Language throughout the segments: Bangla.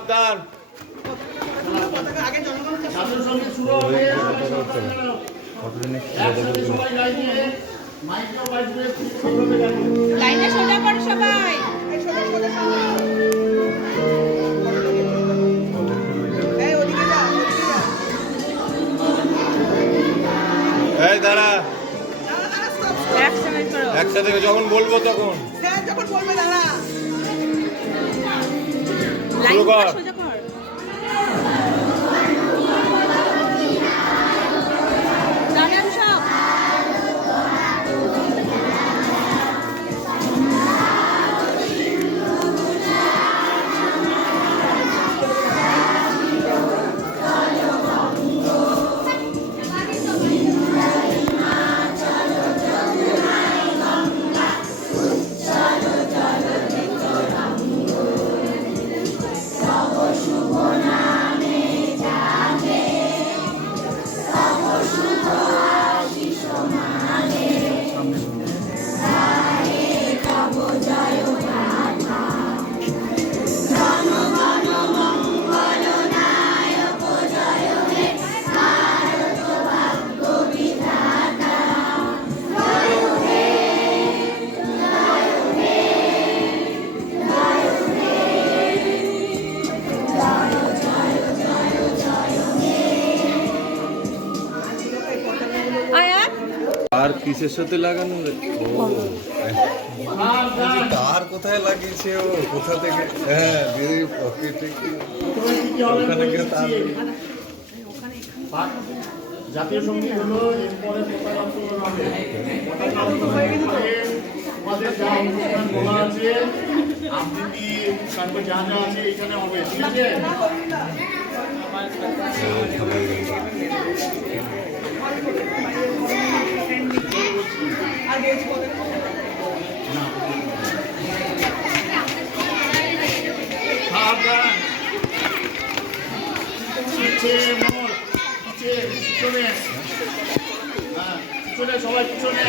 সাবধান। লাইনে সোজা করো সবাই। এই দাঁড়া, একসাথে যখন বলবো তখন শুরু কর। আর কিসের সাথে লাগানো রে? তার কোথায় লাগিয়েছে ও, কোথা থেকে? হ্যাঁ, পকেটে ওখানে গিয়ে তার জাতীয় সঙ্গীত হলো এরপরে পতাকা উত্তোলন হবে। পতাকা উত্তোলনের পরে আমাদের যা অনুষ্ঠান বলা আছে, আবৃত্তি তারপর যা যা আছে এখানে হবে, ঠিক আছে? সবাই পিছনে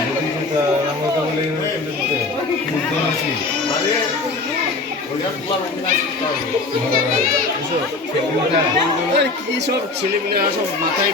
কি সব ছেলেমেয়েরা সব মাথায়